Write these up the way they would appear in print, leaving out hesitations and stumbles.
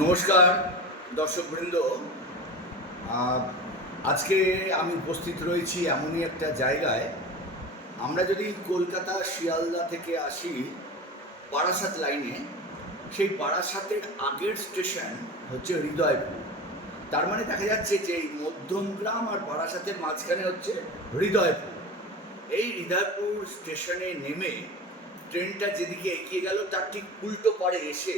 নমস্কার দর্শকবৃন্দ। আজকে আমি উপস্থিত রয়েছি এমনই একটা জায়গায়। আমরা যদি কলকাতা শিয়ালদা থেকে আসি বারাসাত লাইনে, সেই বারাসাতের আগের স্টেশন হচ্ছে হৃদয়পুর। তার মানে দেখা যাচ্ছে যে এই মধ্যমগ্রাম আর বারাসাতের মাঝখানে হচ্ছে হৃদয়পুর। এই হৃদয়পুর স্টেশনে নেমে ট্রেনটা যেদিকে এগিয়ে গেল তার ঠিক উল্টো পাড়ে এসে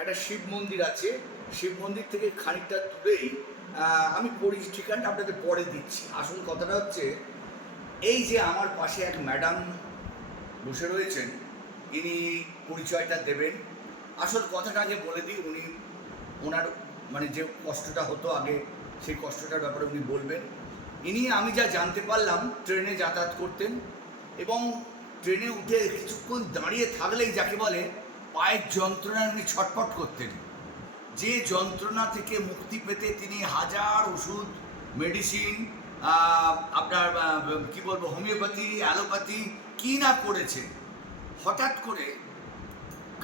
একটা শিব মন্দির আছে। শিব মন্দির থেকে খানিকটা দূরেই আমি ঠিকানাটা আপনাদের পরে দিচ্ছি। আসল কথাটা হচ্ছে এই যে আমার পাশে এক ম্যাডাম বসে রয়েছেন, ইনি পরিচয়টা দেবেন। আসল কথাটা আগে বলে দিই, উনি ওনার মানে যে কষ্টটা হতো আগে, সেই কষ্টটার ব্যাপারে উনি বলবেন। ইনি আমি যা জানতে পারলাম ট্রেনে যাতায়াত করতেন এবং ট্রেনে উঠে কিছুক্ষণ দাঁড়িয়ে থাকলেই যাকে বলে পায়ের যন্ত্রণায় উনি ছটফট করতেন। যে যন্ত্রণা থেকে মুক্তি পেতে তিনি হাজার ওষুধ, মেডিসিন, আপনার কি বলবো, হোমিওপ্যাথি, অ্যালোপ্যাথি কী না করেছেন। হঠাৎ করে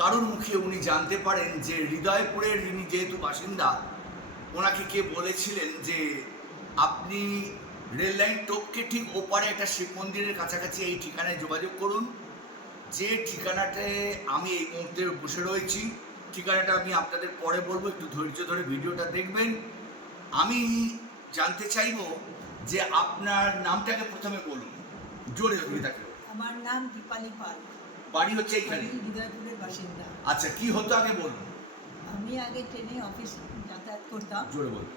কারোর মুখে উনি জানতে পারেন যে হৃদয়পুরের ইনি যেহেতু বাসিন্দা, ওনাকে কে বলেছিলেন যে আপনি রেললাইন টপকে ঠিক ওপারে একটা শিব মন্দিরের কাছাকাছি এই ঠিকানায় যোগাযোগ করুন। যে ঠিকানাটায় আমি এই মুহূর্তে বসে রয়েছি, ঠিকানাটা আমি আপনাদের পরে বলবো, একটু ধৈর্য ধরে ভিডিওটা দেখবেন। আমি জানতে চাইবো যে আপনার নামটাকে প্রথমে বলুন, জোরে জোরে থাকে। আমার নাম দীপালি পাল। বাড়ি হচ্ছে এখানে? আমি হৃদয়পুরের বাসিন্দা। আচ্ছা, কি হতো আগে বলুন। আমি আগে ট্রেনে অফিস যাতায়াত করতাম, জোরে বলুন।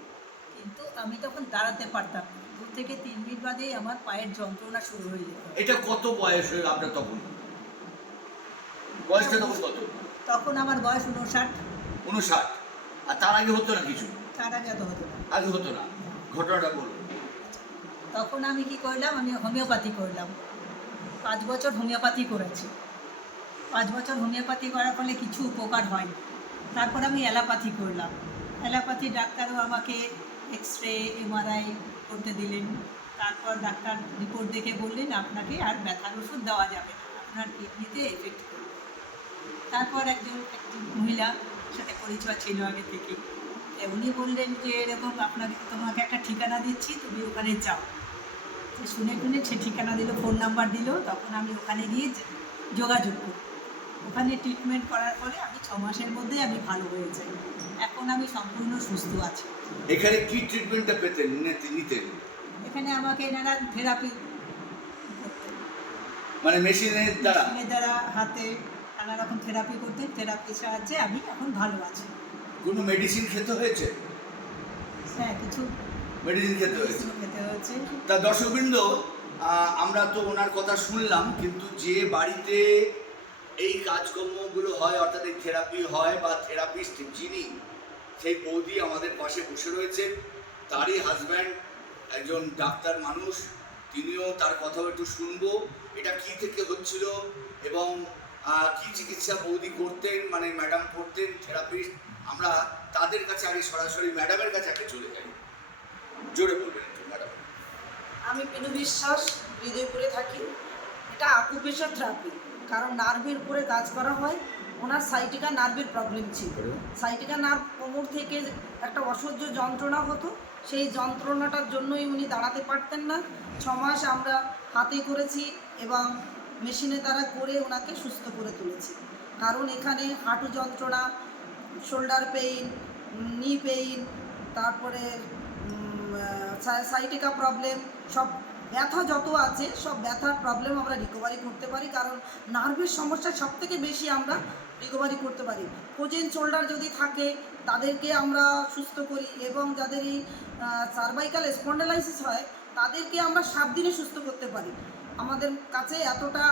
কিন্তু আমি তখন দাঁড়াতে পারতাম না। 2 থেকে 3 মিনিট বাদেই আমার পায়ের যন্ত্রণা শুরু হয়ে যেত। এটা কত বয়স হয়ে আপনার তখন? বয়সটা তখন কত? তখন আমার বয়স 59। 59। আর তার আগে হতো না কিছু? তার আগে এত হতো না। আগে হতো না, ঘটনাটা বলুন। তখন আমি কি করলাম, আমি হোমিওপ্যাথি করলাম। 5 বছর হোমিওপ্যাথি করেছি। 5 বছর হোমিওপ্যাথি করার ফলে কিছু উপকার হয়নি। তারপর আমি অ্যালোপ্যাথি করলাম। অ্যালোপ্যাথি ডাক্তারও আমাকে এক্সরে, এমআরআই করতে দিলেন। তারপর ডাক্তার রিপোর্ট দেখে বললেন আপনাকে আর ব্যথার ওষুধ দেওয়া যাবে না, আপনার কিডনিতে এফেক্ট করবে। তারপর একটি মহিলার সাথে পরিচয় ছিল আগে থেকেই। উনি বললেন যে এরকম তোমাকে একটা ঠিকানা দিচ্ছি, তুমি ওখানে যাও। সে শুনে সে ঠিকানা দিল, ফোন নাম্বার দিল। তখন আমি ওখানে গিয়ে যোগাযোগ করি। ওখানে ট্রিটমেন্ট করার পরে আমি 6 মাসের মধ্যেই আমি ভালো হয়ে যাই। এখন আমি সম্পূর্ণ সুস্থ আছি। এখানে কি ট্রিটমেন্টটা পেতেন, নিতেন? এখানে আমাকে এনারা থেরাপি করতেন, মানে মেশিনের দ্বারা? মেশিনের দ্বারা, হাতে নানা রকম থেরাপি করতেন। থেরাপির সাহায্যে আমি এখন ভালো আছি। কোনো মেডিসিন খেতে হয়েছে? হ্যাঁ, কিছু মেডিসিন খেতে হয়েছে। খেতে হয়েছে। তা দর্শকবৃন্দ, আমরা তো ওনার কথা শুনলাম, কিন্তু যে বাড়িতে এই কাজকর্মগুলো হয়, অর্থাৎ এই থেরাপি হয় বা থেরাপিস্ট যিনি, সেই বৌদি আমাদের পাশে বসে রয়েছেন। তারই হাজব্যান্ড একজন ডাক্তার মানুষ, তিনিও তার কথাও একটু শুনবো। এটা কি থেকে হচ্ছিল এবং কি চিকিৎসা বৌদি করতেন, মানে ম্যাডাম করতেন, থেরাপিস্ট। আমরা তাদের কাছে আগে সরাসরি ম্যাডামের কাছে আগে চলে যাই। জোরে বলবেন একটু ম্যাডাম। আমি পিনু বিশ্বাস, হৃদয়পুরে থাকি। এটা আকুপ্রেশার থেরাপি, কারণ নার্ভের উপরে কাজ করা হয়। ওনার সাইটিকা নার্ভের প্রবলেম ছিল। সাইটিকা নার্ভ কোমর থেকে একটা অসহ্য যন্ত্রণা হতো। সেই যন্ত্রণাটার জন্যই উনি দাঁড়াতে পারতেন না। 6 মাস আমরা হাতে করেছি এবং মেশিনের দ্বারা করে ওনাকে সুস্থ করে তুলেছি। কারণ এখানে হাঁটু যন্ত্রণা, শোল্ডার পেইন, নি পেইন, তারপরে সাইটিকা প্রবলেম, সব ব্যথা যত আছে সব ব্যথার প্রবলেম আমরা রিকভারি করতে পারি। কারণ নার্ভের সমস্যা সবথেকে বেশি আমরা রিকভারি করতে পারি। ফ্রোজেন শোল্ডার যদি থাকে তাদেরকে আমরা সুস্থ করি, এবং যাদের এই সার্ভাইকাল স্পন্ডালাইসিস হয় তাদেরকে আমরা 7 দিনে সুস্থ করতে পারি। আমাদের কাছে এতটা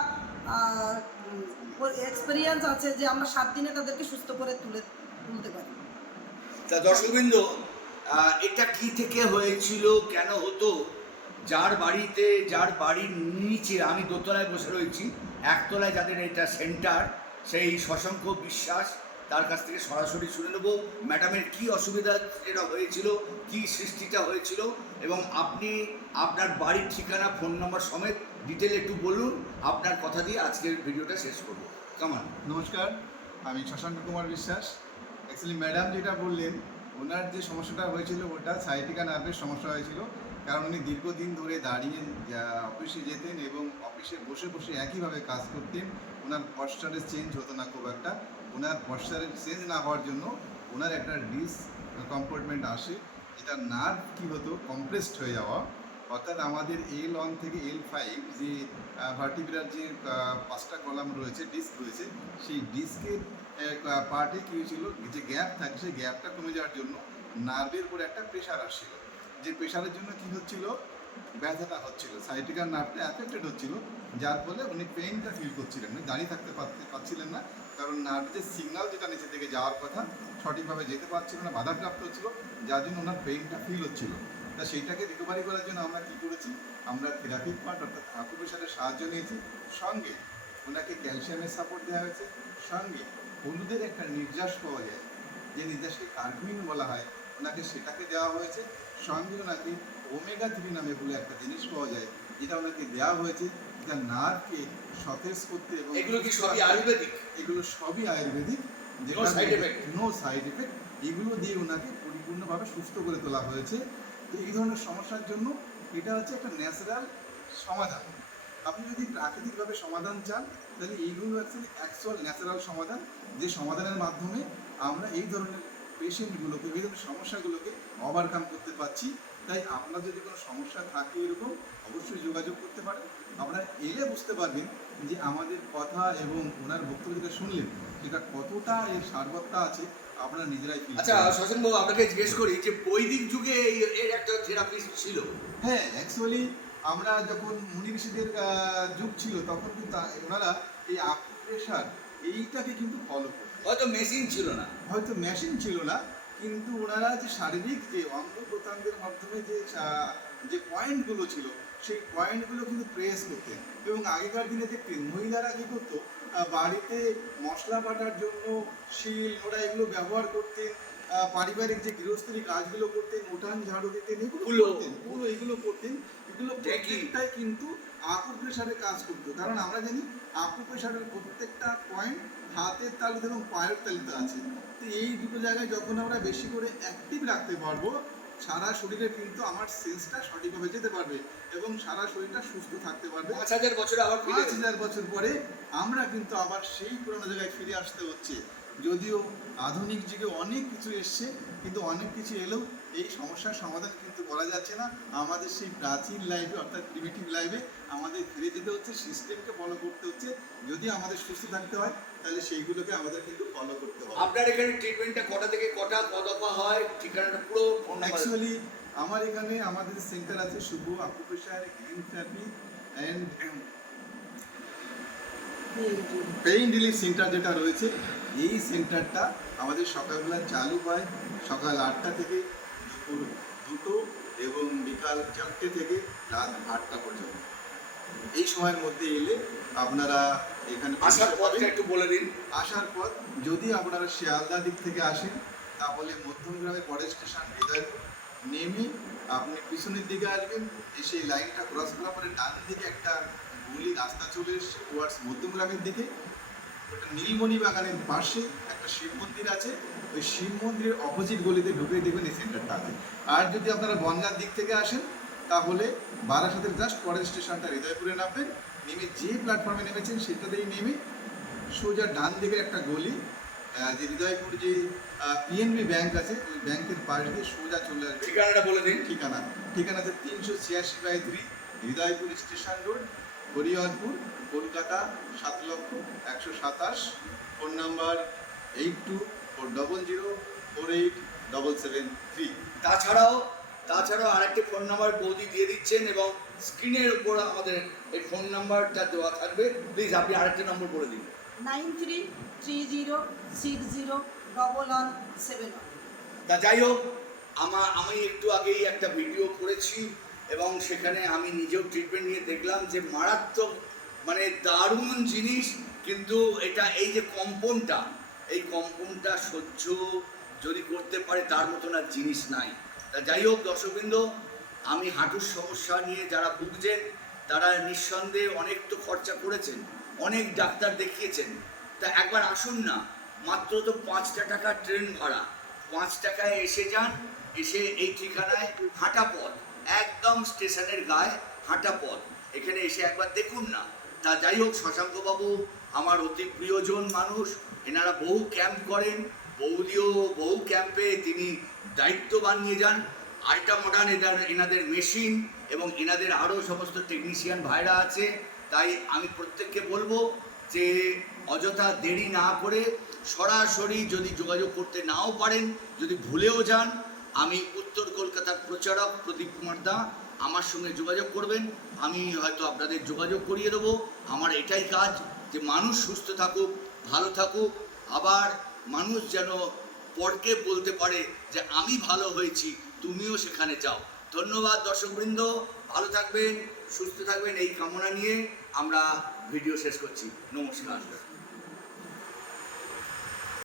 এক্সপিরিয়েন্স আছে যে আমরা 7 দিনে তাদেরকে সুস্থ করে তুলতে পারি। তা দর্শকবৃন্দ, এটা কি থেকে হয়েছিল, কেন হতো? যার বাড়ির নিচে, আমি দোতলায় বসে রয়েছি, একতলায় যাদের এটা সেন্টার, সেই শশাঙ্ক বিশ্বাস, তার কাছ থেকে সরাসরি শুনে নেব ম্যাডামের কি অসুবিধা এটা হয়েছিল, কি সৃষ্টিটা হয়েছিল, এবং আপনি আপনার বাড়ির ঠিকানা, ফোন নম্বর সমেত ডিটেল একটু বলুন। আপনার কথা দিয়ে আজকের ভিডিওটা শেষ করব। কেমন? নমস্কার, আমি Shashanka Kumar Biswas, x actually madam যেটা বললেন, ওনার যে সমস্যাটা হয়েছিল ওটা সায়াটিকা নার্ভের সমস্যা হয়েছিল। কারণ উনি দীর্ঘদিন ধরে দাঁড়িয়ে অফিসে যেতেন এবং অফিসে বসে বসে একইভাবে কাজ করতেন। ওনার পশ্চারের চেঞ্জ হতো না খুব একটা। ওনার পশ্চারের চেঞ্জ না হওয়ার জন্য ওনার একটা কম্পার্টমেন্ট আসে, যেটা নার্ভ কী হতো কম্প্রেসড হয়ে যাওয়া। অর্থাৎ আমাদের L1 থেকে L5 যে ভার্টিব্রার যে 5টা কলাম রয়েছে, ডিস্ক রয়েছে, সেই ডিস্কের পার্টে কী হয়েছিল, যে গ্যাপ থাকে সেই গ্যাপটা কমে যাওয়ার জন্য নার্ভের উপরে একটা প্রেশার আসছিল। যে প্রেশারের জন্য কী হচ্ছিল, ব্যথাটা হচ্ছিল, সাইটিকার নার্ভটা অ্যাফেক্টেড হচ্ছিল, যার ফলে উনি পেইনটা ফিল করছিলেন, উনি দাঁড়িয়ে থাকতে পারছিলেন না। কারণ নার্ভের যে সিগন্যাল যেটা নিচে থেকে যাওয়ার কথা সঠিকভাবে যেতে পারছিল না, বাধাপ্রাপ্ত হচ্ছিল, যার জন্য ওনার পেইনটা ফিল হচ্ছিল। তা সেইটাকে রিকভারি করার জন্য আমরা কী করেছি, আমরা থেরাপিক পার্ট অর্থাৎ আকুপ্রেশারের সাহায্য নিয়েছি। সঙ্গে ওনাকে ক্যালসিয়ামের সাপোর্ট দেওয়া হয়েছে। সঙ্গে হলুদের একটা নির্যাস পাওয়া যায়, যে নির্যাসকে কার্কুইন বলা হয়, ওনাকে সেটাকে দেওয়া হয়েছে। সঙ্গে ওনাকে ওমেগা-3 নামে বলে একটা জিনিস পাওয়া যায়, যেটা ওনাকে দেওয়া হয়েছে, যেটা নার্ভকে সতেজ করতে এবং এগুলো কি সবই আয়ুর্বেদিক? এগুলো সবই ayurvedic, No side effect? No side effect. এগুলো দিয়ে ওনাকে পরিপূর্ণভাবে সুস্থ করে তোলা হয়েছে। তো এই ধরনের সমস্যার জন্য এটা হচ্ছে একটা ন্যাচারাল সমাধান। আপনি যদি প্রাকৃতিকভাবে সমাধান চান, তাহলে এইগুলো অ্যাকচুয়াল ন্যাচারাল সমাধান, যে সমাধানের মাধ্যমে আমরা এই ধরনের পেশেন্টগুলোকে, এই ধরনের সমস্যাগুলোকে ওভারকাম করতে পারছি। তাই আপনার যদি কোনো সমস্যা থাকে এরকম, অবশ্যই যোগাযোগ করতে পারেন। আপনারা এলে বুঝতে পারবেন যে আমাদের কথা এবং ওনার বক্তব্য যেটা শুনলেন সেটা কতটা এর সারবত্তা আছে, আপনারা নিজেরাই feel আচ্ছা করবেন। শশাঙ্ক বাবু, আপনাকে জিজ্ঞেস করি যে বৈদিক যুগে এর একটা থেরাপিস্ট ছিল। হ্যাঁ, অ্যাকচুয়ালি আমরা যখন মুনি ঋষিদের যুগ ছিল, তখন কিন্তু ওনারা এই আকুপ্রেশার এইটাকে কিন্তু ফলো করতেন। হয়তো মেশিন ছিল না। হয়তো মেশিন ছিল না, কিন্তু ওনারা যে শারীরিক যে অঙ্গ প্রত্যঙ্গের মাধ্যমে যে পয়েন্টগুলো ছিল, সেই পয়েন্টগুলো কিন্তু প্রেস করতেন। এবং আগেকার দিনে দেখতেন মহিলারা কী করতো, বাড়িতে মশলা বাটার জন্য শিল নোড়া এগুলো ব্যবহার করতেন, পারিবারিক যে গৃহস্থলী কাজগুলো করতেন, উঠান ঝাড়ু দিতেন, এগুলো কুলো। করতেন, এগুলো করতেন। এগুলো প্রত্যেকটাই কিন্তু আকুপ্রেশারে কাজ করতো। কারণ আমরা জানি আকুপ্রেশারের প্রত্যেকটা পয়েন্ট হাতের তালুতে এবং পায়ের তালুতে আছে। তো এই দুটো জায়গায় যখন আমরা বেশি করে অ্যাক্টিভ রাখতে পারবো, সারা শরীরে কিন্তু আমার সেন্সটা সঠিকভাবে যেতে পারবে এবং সারা শরীরটা সুস্থ থাকতে পারবে। 5000 বছরে আবার ফিরে 5000 বছর পরে আমরা কিন্তু আবার সেই পুরোনো জায়গায় ফিরে আসতে হচ্ছে। যদিও আধুনিক যুগে অনেক কিছু এসছে, কিন্তু অনেক কিছু এলেও এই সমস্যার সমাধান কিন্তু করা যাচ্ছে না। আমাদের সেই প্রাচীন লাইফে অর্থাৎ প্রিমিটিভ লাইফে আমাদের ফিরে যেতে হচ্ছে, সিস্টেমকে ফলো করতে হচ্ছে। যদি আমাদের সুস্থ থাকতে হয়, তাহলে সেইগুলোকে আমাদের কিন্তু ফলো করতে হবে। আপনার এখানে ট্রিটমেন্টটা কটা থেকে কটা কদপা হয়, ঠিকানাটা পুরো ফোন নাম্বার। অ্যাকচুয়ালি আমার এখানে আমাদের সেন্টার আছে Shubh acupressure healing therapy and pain relief centre যেটা রয়েছে, এই সেন্টারটা আমাদের সকালবেলা চালু হয় সকাল 8টা থেকে দুপুর 2টো এবং বিকাল 4টে থেকে রাত 8টা পর্যন্ত। এই সময়ের মধ্যে এলে আপনারা এখানে আসার পথটা একটু বলে দিন। আসার পর যদি আপনারা শিয়ালদা দিক থেকে আসেন, তাহলে মধ্যমগ্রামে পরের স্টেশন হৃদয়পুর নেমে আপনি পিছনের দিকে আসবেন। এসে এই লাইনটা ক্রস করার পরে ডান দিকে একটা গলি রাস্তা চলে এসছে টুয়ার্ডস মধ্যমগ্রামের দিকে। ওটা নীলমণি বাগানের পাশে একটা শিব মন্দির আছে, ওই শিব মন্দিরের অপোজিট গলিতে ঢুকে দেখবেন এই সেন্টারটা আছে। আর যদি আপনারা বনগাঁর দিক থেকে আসেন, তাহলে বারাসাতের জাস্ট পরের স্টেশনটা হৃদয়পুরে নামবেন। নেমে যে প্ল্যাটফর্মে নেমেছেন সেটাতেই নেমে সোজা ডান দিকে একটা গলি, যে হৃদয়পুর যে পিএনবি ব্যাংক আছে, ওই ব্যাংকের পাশ দিয়ে সোজা চলে আসবে। ঠিকানাটা বলে দিন। ঠিকানা আছে 386/3 Hridaypur station road, Hariharpur, Kolkata 7,127,। Phone number 8240048773। তাছাড়াও আরেকটি ফোন নাম্বার বৌদি দিয়ে দিচ্ছেন এবং স্ক্রিনের উপর আমাদের এই ফোন নাম্বারটা দেওয়া থাকবে। প্লিজ আপনি আরেকটা নম্বর বলে দিন। 9330601171। তা যাই হোক, আমি একটু আগেই একটা ভিডিও করেছি এবং সেখানে আমি নিজেও ট্রিটমেন্ট নিয়ে দেখলাম যে মারাত্মক, মানে দারুণ জিনিস। কিন্তু এটা এই যে কম্পনটা সহ্য যদি করতে পারে তার মতন আর জিনিস নাই। তা যাই হোক দর্শকবৃন্দ, আমি হাঁটুর সমস্যা নিয়ে যারা ভুগছেন তারা নিঃসন্দেহে অনেক তো খরচা করেছেন, অনেক ডাক্তার দেখিয়েছেন। তা একবার আসুন না, মাত্র তো 5 টাকা ট্রেন ভাড়া, 5 টাকায় এসে যান, এসে এই ঠিকানায় হাঁটা পথ, একদম স্টেশনের গায়ে হাঁটা পথ, এখানে এসে একবার দেখুন না। তা যাই হোক, শশাঙ্কবাবু আমার অতি প্রিয়জন মানুষ, এনারা বহু ক্যাম্প করেন, বৌদিও বহু ক্যাম্পে তিনি দায়িত্ববান নিয়ে যান। আল্ট্রা মডার্ন এনাদের মেশিন এবং এনাদের আরও সমস্ত টেকনিশিয়ান ভাইরা আছে। তাই আমি প্রত্যেককে বলবো যে অযথা দেরি না করে সরাসরি যদি যোগাযোগ করতে নাও পারেন, যদি ভুলেও যান, আমি উত্তর কলকাতার প্রচারক প্রদীপ কুমার দা, আমার সঙ্গে যোগাযোগ করবেন, আমি হয়তো আপনাদের যোগাযোগ করিয়ে দেবো। আমার এটাই কাজ যে মানুষ সুস্থ থাকুক, ভালো থাকুক, আবার মানুষ যেন পরকে বলতে পারে যে আমি ভালো হয়েছি, তুমিও সেখানে যাও। ধন্যবাদ দর্শকবৃন্দ, ভালো থাকবেন, সুস্থ থাকবেন, এই কামনা নিয়ে আমরা ভিডিও শেষ করছি। নমস্কার।